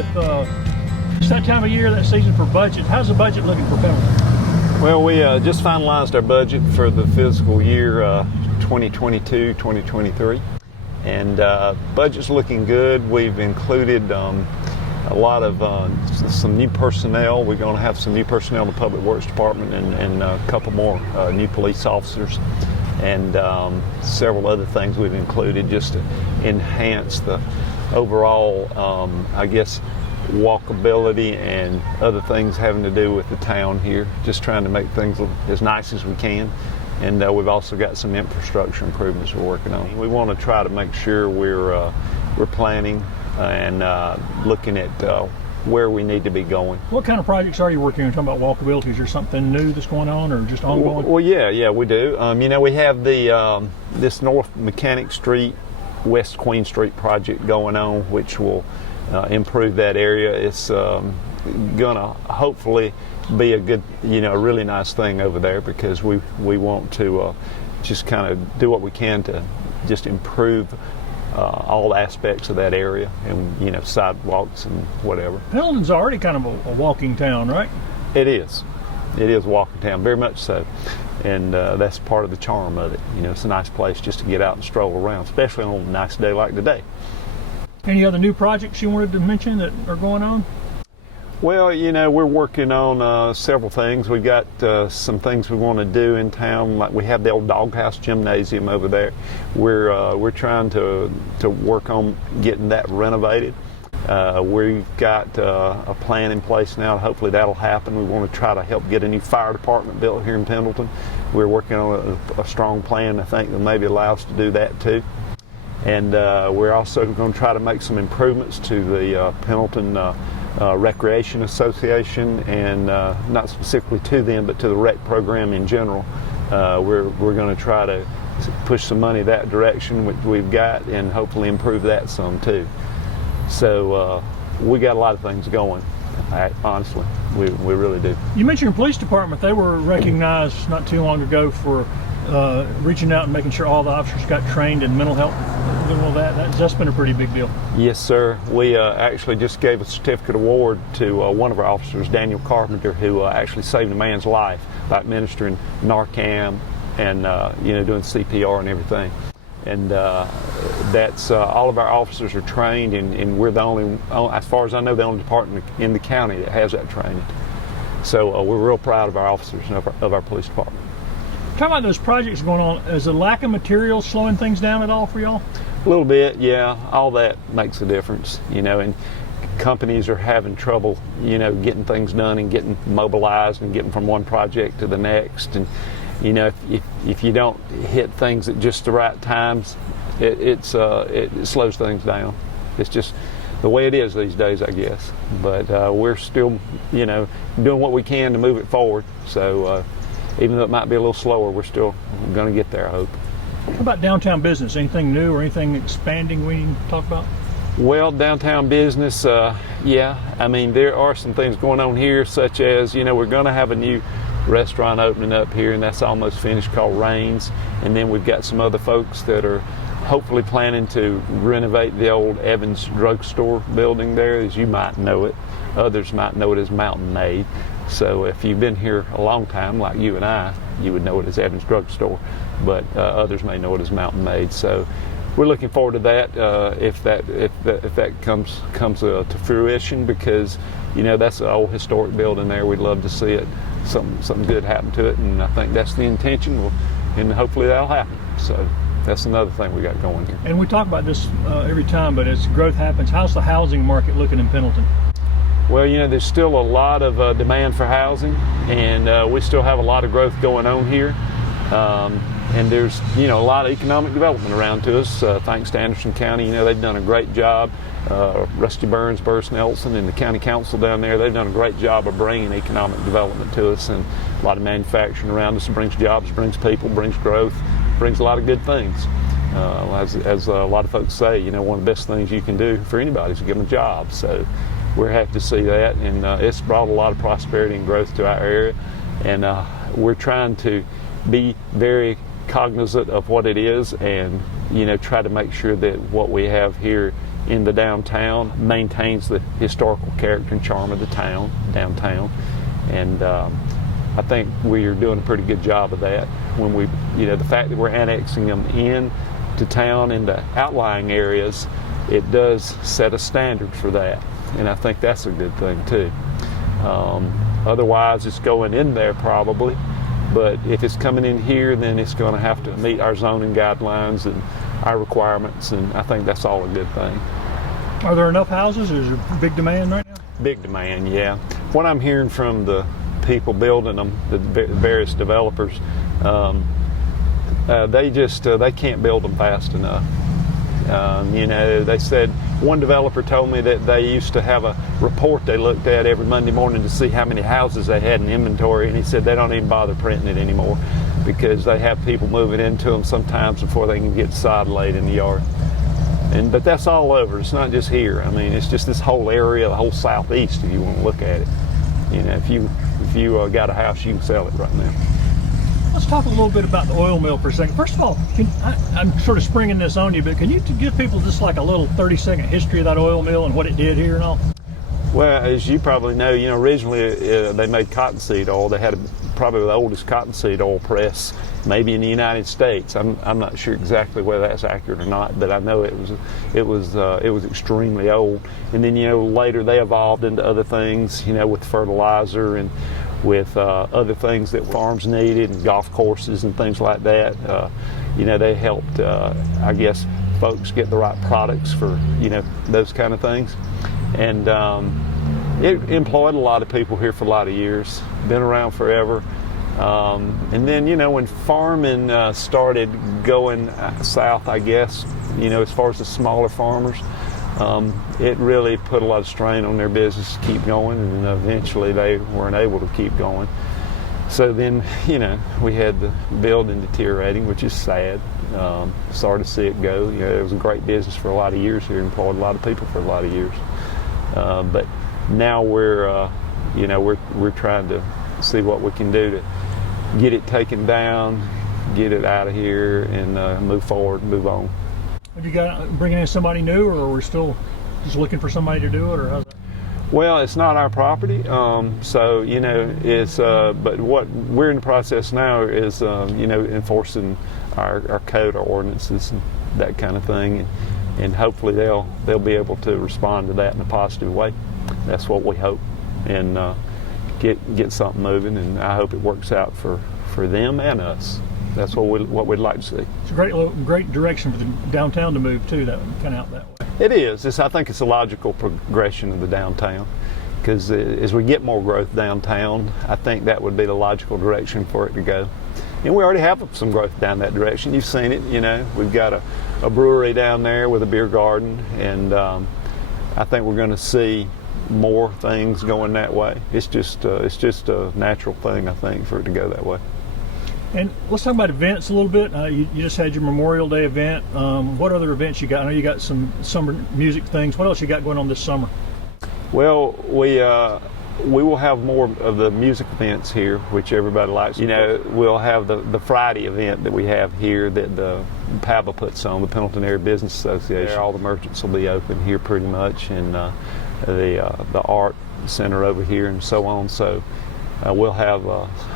with it's that time of year, that season for budget. How's the budget looking for Pendleton? Well, we just finalized our budget for the fiscal year 2022-2023, and budget's looking good. We've included a lot of some new personnel. We're going to have some new personnel in the Public Works Department and a couple more new police officers, and several other things we've included just to enhance the overall, I guess, walkability and other things having to do with the town here, just trying to make things look as nice as we can. And we've also got some infrastructure improvements we're working on. We want to try to make sure we're planning and looking at where we need to be going. What kind of projects are you working on? Talking about walkability, is there something new that's going on or just ongoing? Well, yeah, we do. You know, we have the this North Mechanic Street, West Queen Street project going on, which will improve that area. It's gonna hopefully be a good, you know, a really nice thing over there, because we want to just kind of do what we can to just improve all aspects of that area, and you know, sidewalks and whatever. Pendleton's already kind of a walking town, right? It is a walking town, very much so, and that's part of the charm of it. You know, it's a nice place just to get out and stroll around, especially on a nice day like today. Any other new projects you wanted to mention that are going on? Well, you know, we're working on several things. We've got some things we want to do in town, like we have the old doghouse gymnasium over there. We're trying to work on getting that renovated. We've got a plan in place now. Hopefully that'll happen. We want to try to help get a new fire department built here in Pendleton. We're working on a strong plan, I think, that maybe allow us to do that too. And we're also going to try to make some improvements to the Pendleton Recreation Association, and not specifically to them, but to the rec program in general. We're going to try to push some money that direction, which we've got, and hopefully improve that some too. So we got a lot of things going. Honestly, we really do. You mentioned your police department. They were recognized not too long ago for reaching out and making sure all the officers got trained in mental health. All that's been a pretty big deal. Yes, sir. We actually just gave a certificate award to one of our officers, Daniel Carpenter, who actually saved a man's life by administering Narcan and you know, doing CPR and everything. And that's all of our officers are trained, and we're the only, as far as I know, the only department in the county that has that training. So we're real proud of our officers and of our police department. Talking about those projects going on, is the lack of materials slowing things down at all for y'all? A little bit, yeah. All that makes a difference, you know, and companies are having trouble, you know, getting things done and getting mobilized and getting from one project to the next. And, you know, if you don't hit things at just the right times, it slows things down. It's just the way it is these days, I guess. But we're still, you know, doing what we can to move it forward. So even though it might be a little slower, we're still going to get there, I hope. How about downtown business? Anything new or anything expanding we can talk about? Well, downtown business, yeah. I mean, there are some things going on here, such as, you know, we're going to have a new restaurant opening up here, and that's almost finished, called Rains. And then we've got some other folks that are hopefully planning to renovate the old Evans drugstore building there, as you might know it. Others might know it as Mountain Made. So if you've been here a long time, like you and I, you would know it as Evans Drugstore, but others may know it as Mountain Made. So we're looking forward to that if that comes to fruition, because you know, that's an old historic building there. We'd love to see it, something good happen to it, and I think that's the intention, and hopefully that'll happen. So that's another thing we got going here. And we talk about this every time, but as growth happens, how's the housing market looking in Pendleton? Well, you know, there's still a lot of demand for housing, and we still have a lot of growth going on here. And there's, you know, a lot of economic development around to us, thanks to Anderson County. You know, they've done a great job. Rusty Burns, Burris Nelson, and the county council down there, they've done a great job of bringing economic development to us, and a lot of manufacturing around us. It brings jobs, brings people, brings growth, brings a lot of good things. As a lot of folks say, you know, one of the best things you can do for anybody is to give them a job. So we're happy to see that, and it's brought a lot of prosperity and growth to our area, and we're trying to be very cognizant of what it is, and you know, try to make sure that what we have here in the downtown, maintains the historical character and charm of the downtown. And I think we're doing a pretty good job of that. When we, the fact that we're annexing them in to town in the outlying areas, it does set a standard for that. And I think that's a good thing too. Otherwise, it's going in there probably. But if it's coming in here, then it's going to have to meet our zoning guidelines and our requirements, and I think that's all a good thing. Are there enough houses? Is there big demand right now? Big demand, yeah. What I'm hearing from the people building them, the various developers, they can't build them fast enough. They said, one developer told me that they used to have a report they looked at every Monday morning to see how many houses they had in inventory, and he said they don't even bother printing it anymore because they have people moving into them sometimes before they can get sod laid in the yard. But that's all over. It's not just here. I mean, it's just this whole area, the whole southeast, if you want to look at it. If you got a house, you can sell it right now. Let's talk a little bit about the oil mill for a second. First of all, I'm sort of springing this on you, but can you give people just like a little 30-second history of that oil mill and what it did here and all? Well, as you probably know, originally they made cottonseed oil. They had probably the oldest cottonseed oil press, maybe in the United States. I'm not sure exactly whether that's accurate or not, but I know it was extremely old. And then later they evolved into other things, with fertilizer and with other things that farms needed, and golf courses and things like that. They helped, I guess, folks get the right products for, those kind of things. And it employed a lot of people here for a lot of years, been around forever. And then, when farming started going south, I guess, as far as the smaller farmers, it really put a lot of strain on their business to keep going, and eventually they weren't able to keep going. So then, we had the building deteriorating, which is sad. Sorry to see it go. It was a great business for a lot of years here, employed a lot of people for a lot of years. But now we're trying to see what we can do to get it taken down, get it out of here, and move forward, move on. Have you got bringing in somebody new, or are we still just looking for somebody to do it, or how's that? Well, it's not our property, so it's. But what we're in the process now is, enforcing our code, our ordinances, and that kind of thing, and hopefully they'll be able to respond to that in a positive way. That's what we hope, and get something moving, and I hope it works out for them and us. That's what we'd like to see. It's a great direction for the downtown to move too. That kind of out that way. It is. I think it's a logical progression of the downtown, because as we get more growth downtown, I think that would be the logical direction for it to go. And we already have some growth down that direction. You've seen it. We've got a brewery down there with a beer garden, and I think we're going to see more things going that way. It's just a natural thing, I think, for it to go that way. And let's talk about events a little bit. You just had your Memorial Day event. What other events you got? I know you got some summer music things. What else you got going on this summer? Well, we will have more of the music events here, which everybody likes. We'll have the Friday event that we have here that the PABA puts on, the Pendleton Area Business Association. All the merchants will be open here pretty much, and the art center over here and so on. So we'll have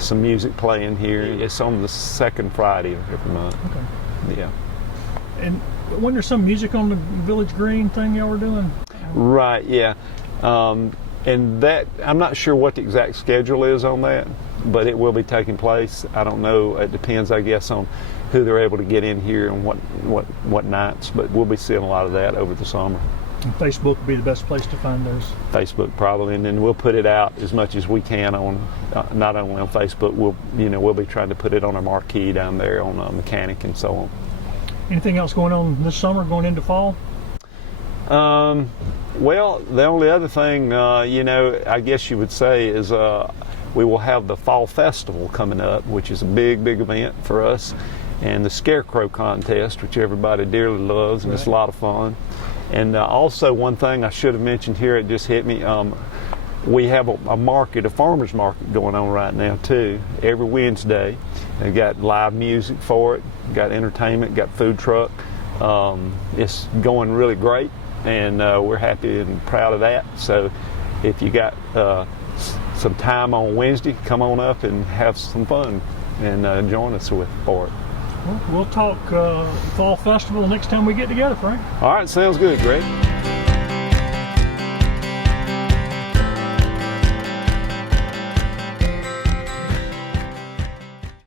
some music playing here. It's on the second Friday of every month. Okay. Yeah. And wasn't there some music on the Village Green thing y'all were doing? Right, yeah. And that, I'm not sure what the exact schedule is on that, but it will be taking place. I don't know. It depends, I guess, on who they're able to get in here and what nights, but we'll be seeing a lot of that over the summer. And Facebook would be the best place to find those. Facebook probably, and then we'll put it out as much as we can on not only on Facebook. We'll be trying to put it on our marquee down there on Mechanic and so on. Anything else going on this summer, going into fall? Well, the only other thing, I guess you would say is we will have the Fall Festival coming up, which is a big event for us, and the Scarecrow Contest, which everybody dearly loves, and It's a lot of fun. And also one thing I should have mentioned here, it just hit me, we have a farmer's market going on right now too, every Wednesday. They've got live music for it, got entertainment, got food truck. It's going really great. and we're happy and proud of that. So if you got some time on Wednesday, come on up and have some fun and join us for it. Well, we'll talk Fall Festival next time we get together, Frank. All right, sounds good, Greg.